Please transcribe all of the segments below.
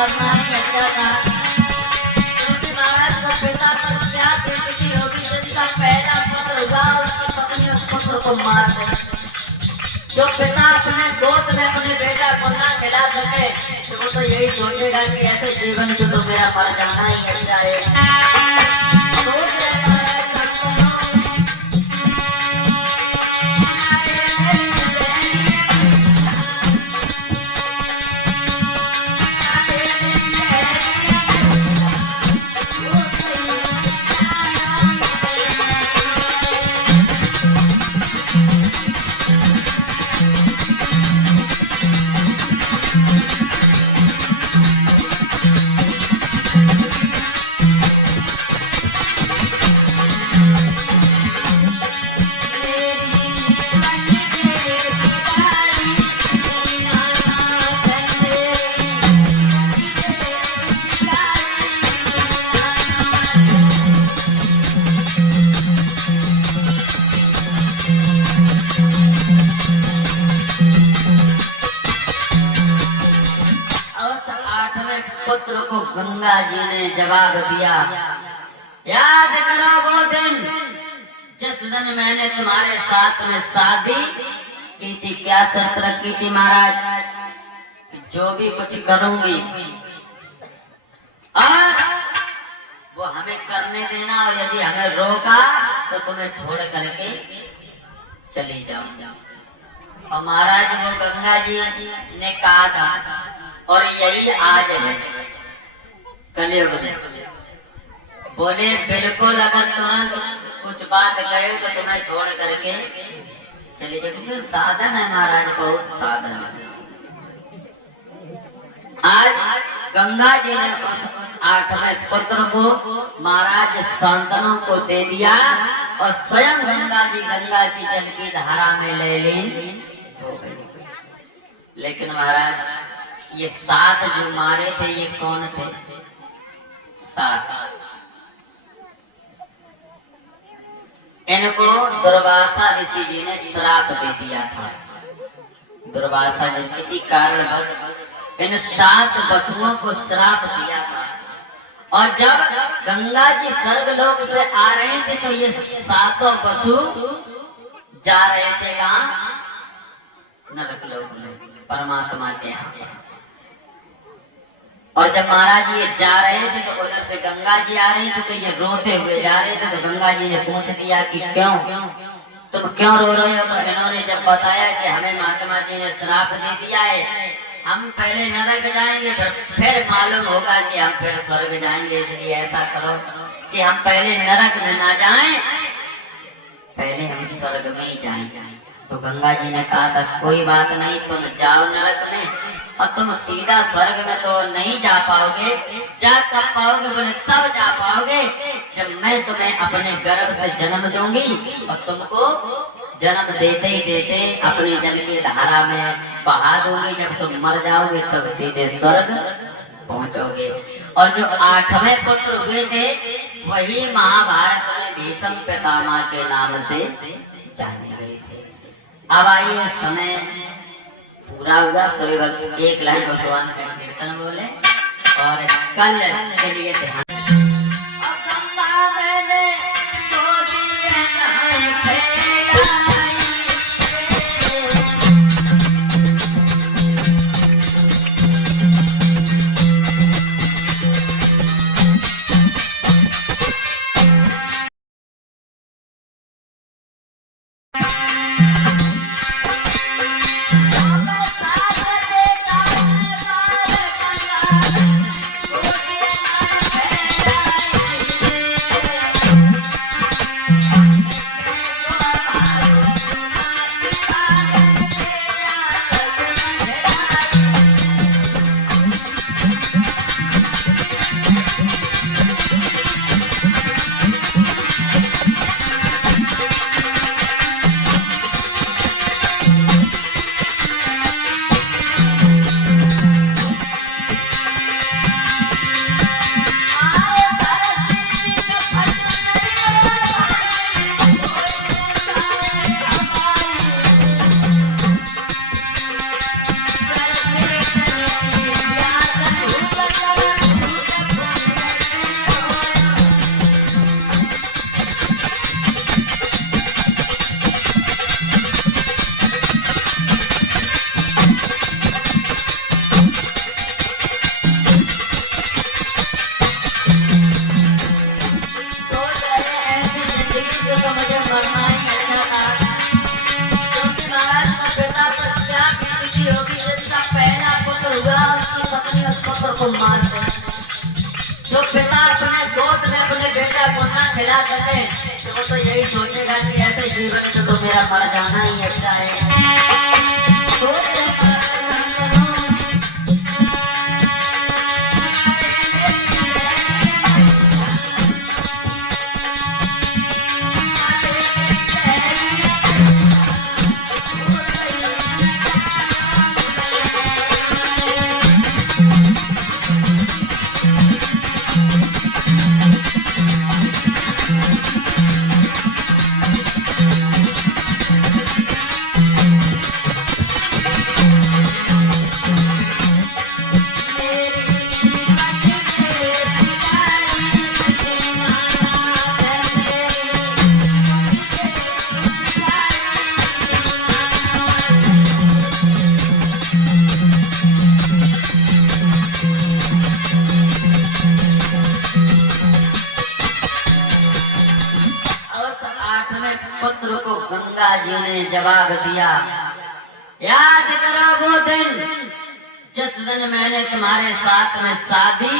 मरना ही अच्छा था, क्योंकि महाराज का पिता पर क्या बीतती होगी। जिसका पहला पुत्र हुआ उसकी पत्नी उस पुत्र को मार गई। जो पिता अपने गोद में अपने बेटा को ना खिला सके तो वो तो यही सोचेगा कि ऐसे जीवन को तो मेरा मर जाना ही अच्छा है। पुत्र को गंगा जी ने जवाब दिया, याद करो वो दिन जिस दिन मैंने तुम्हारे साथ में शादी की थी। क्या शर्त रखी थी महाराज? जो भी कुछ करूंगी और वो हमें करने देना, और यदि हमें रोका तो तुम्हें छोड़ करके चली जाऊं। और महाराज वो गंगा जी ने कहा था, और यही आज है कलयुग में। बोले बिल्कुल अगर तुरंत कुछ बात कहे तो तुम्हें छोड़ करके चले जाओ, क्योंकि साधन है महाराज, बहुत साधन है। आज गंगा जी ने उस 8वें पुत्र को महाराज शांतनु को दे दिया, और स्वयं गंगा जी गंगा की जल की धारा में ले लीन हो गई। लेकिन महाराज ये 7 जो मारे थे ये कौन थे? 7 इनको दुर्वासा ऋषि जी ने श्राप दे दिया था। दुर्वासा जी किसी कारणवश इन 7 वसुओं को श्राप दिया था, और जब गंगा जी स्वर्गलोक से आ रहे थे तो ये 7 वसु जा रहे थे कहाँ? नरकलोक में, परमात्मा के यहाँ। और जब महाराज ये जा रहे थे तो उधर से गंगा जी आ रही थी, तो ये रोते हुए जा रहे थे। तो गंगा जी ने पूछ दिया कि क्यों तुम क्यों रो रहे हो? तो इन्होंने जब बताया कि हमें महात्मा जी ने श्राप दे दिया है, हम पहले नरक जाएंगे फिर मालूम होगा कि हम फिर स्वर्ग जाएंगे, इसलिए ऐसा करो कि हम पहले नरक में ना जाएं, पहले हम स्वर्ग में ही जाएंगे। तो गंगा जी ने कहा था कोई बात नहीं, तुम जाओ नरक में, और तुम सीधा स्वर्ग में तो नहीं जा पाओगे। जा कब पाओगे? बोले तब जा पाओगे जब मैं तुम्हें अपने गर्भ से जन्म दूंगी, और तुमको जन्म देते ही देते अपनी जल की धारा में बहा दूंगी। जब तुम मर जाओगे तब सीधे स्वर्ग पहुंचोगे। और जो 8वें पुत्र हुए थे वही महाभारत में भीष्म पितामह के नाम से जाने गए थे। अब आइए समय पूरा हुआ, सभी भक्त एक लाइन भगवान का कीर्तन बोले और कल के लिए ध्यान। हुआ उसकी पत्नी उस पुत्र को मार दे। जो पिता अपने गोद में अपने बेटा को ना खिला सके तो वो तो यही सोचेगा कि ऐसे जीवन से तो मेरा मर जाना ही अच्छा है। पुत्र को गंगा जी ने जवाब दिया, याद करो वो दिन जिस दिन मैंने तुम्हारे साथ में शादी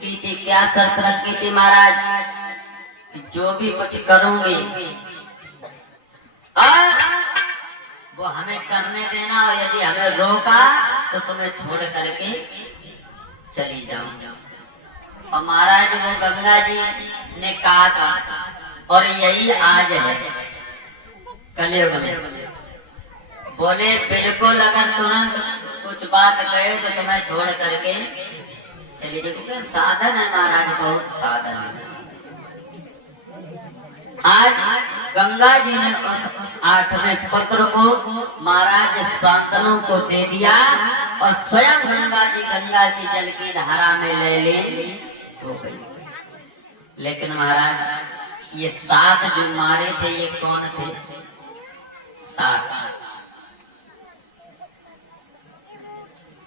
की थी। क्या शर्त रखी थी महाराज कि जो भी कुछ करूंगी और वो हमें करने देना, और यदि हमें रोका तो तुम्हें छोड़ करके चली जाऊंगा। और महाराज वो गंगा जी ने कहा था, और यही आज है कलयुग में। बोले बिल्कुल अगर तुरंत कुछ बात कहे तो तुम्हें छोड़ करके चली जाएगी। साधन है महाराज, बहुत साधन है। आज गंगा जी ने उस 8वें पुत्र को महाराज शांतनु को दे दिया और स्वयं गंगा जी जल की धारा में ले हो गई। लेकिन महाराज ये 7 जो मारे थे ये कौन थे? 7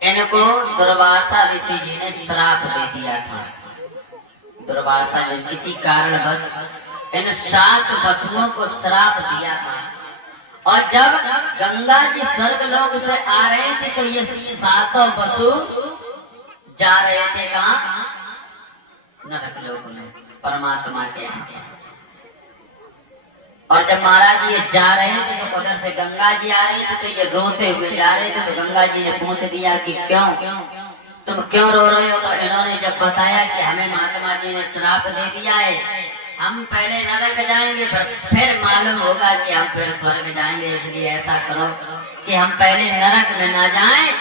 इनको दुर्वासा ऋषि जी ने श्राप दे दिया था। दुर्वासा ने किसी कारणवश इन 7 वसुओं को श्राप दिया था। और जब गंगा जी स्वर्गलोक से आ रहे थे तो ये 7 वसु जा रहे थे कहाँ? नरक लोक में, परमात्मा के यहाँ। और जब महाराज ये जा रहे थे तो उधर से गंगा जी आ रही थी तो ये रोते हुए जा रहे थे। तो गंगा जी ने पूछ दिया कि तुम क्यों रो रहे हो? तो इन्होंने जब बताया कि हमें महात्मा जी ने श्राप दे दिया है, हम पहले नरक जाएंगे फिर मालूम होगा कि हम फिर स्वर्ग जाएंगे, इसलिए ऐसा करो कि हम पहले नरक में ना जाएं,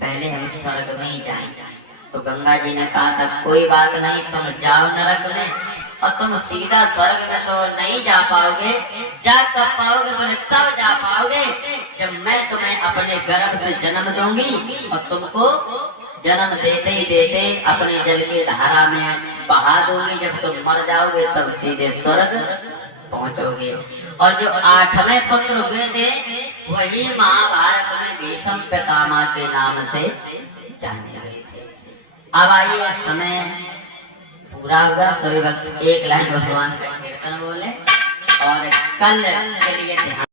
पहले हम स्वर्ग में ही जाएंगे। तो गंगा जी ने कहा था कोई बात नहीं, तुम जाओ नरक में और तुम सीधा स्वर्ग में तो नहीं जा पाओगे। जा कब पाओगे? बोले तब जा पाओगे जब मैं तुम्हें अपने गर्भ से जन्म दूंगी और तुमको जन्म देते ही देते अपने जल की धारा में बहा दूंगी। जब तुम मर जाओगे तब सीधे स्वर्ग पहुंचोगे। और जो 8वें पुत्र हुए थे वही महाभारत में भीष्म पितामह के नाम से जाने गए थे। अब आइए समय पूरा हुआ, सभी वक्त एक लाइन भगवान का कीर्तन बोले और कल के लिए ध्यान।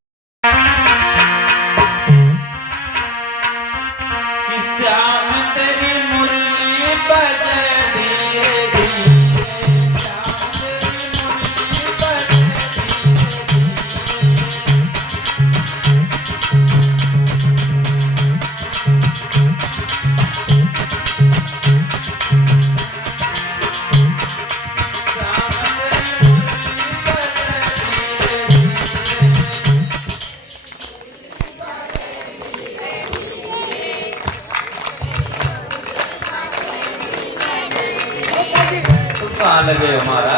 लगे हमारा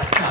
अच्छा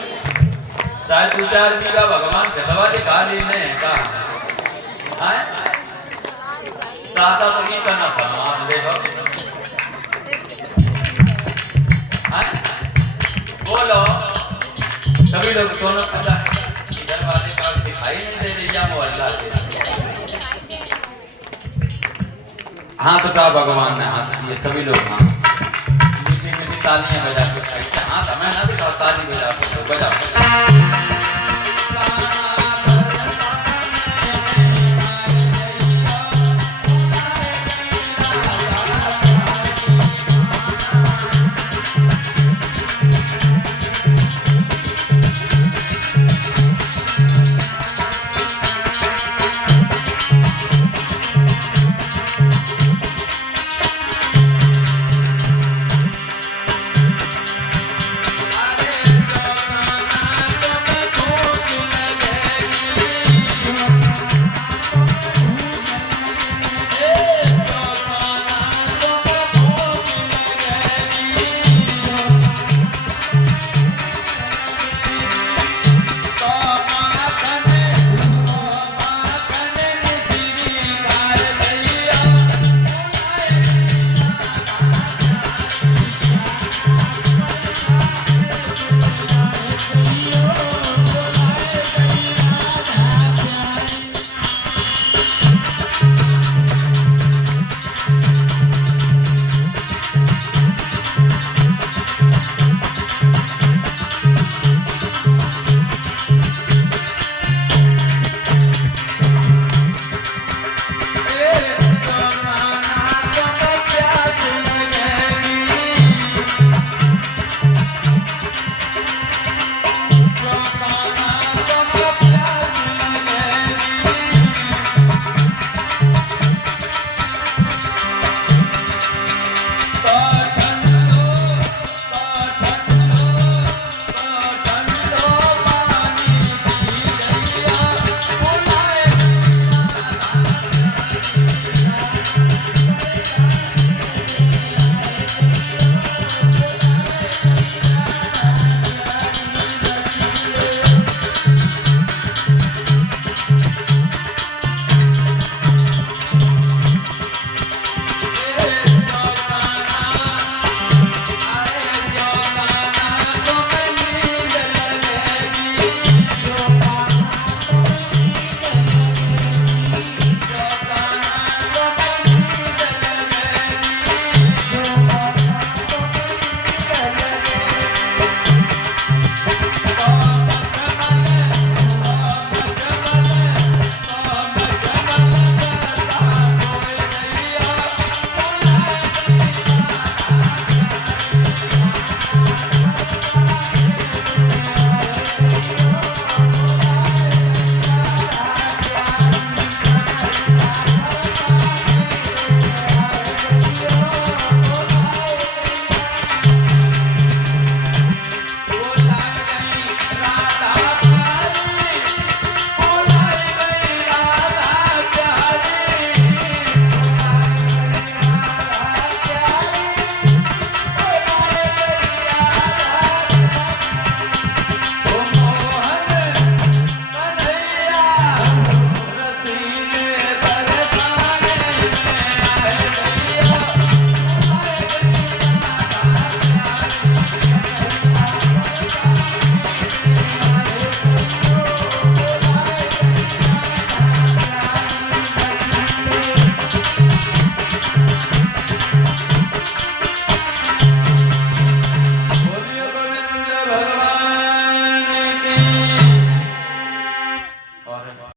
शायद दो चार बीघा भगवान कतवा दिखा लेने का हैं दादा तो ये करना सामान ले लो हैं बोलो सभी लोग दोनों पता इधर वाले का दिखाई नहीं दे रही या मोहल्ला से हाथ उठा भगवान ने हाथ दिए सभी लोग हाँ मीठी मीठी तालियां बजा के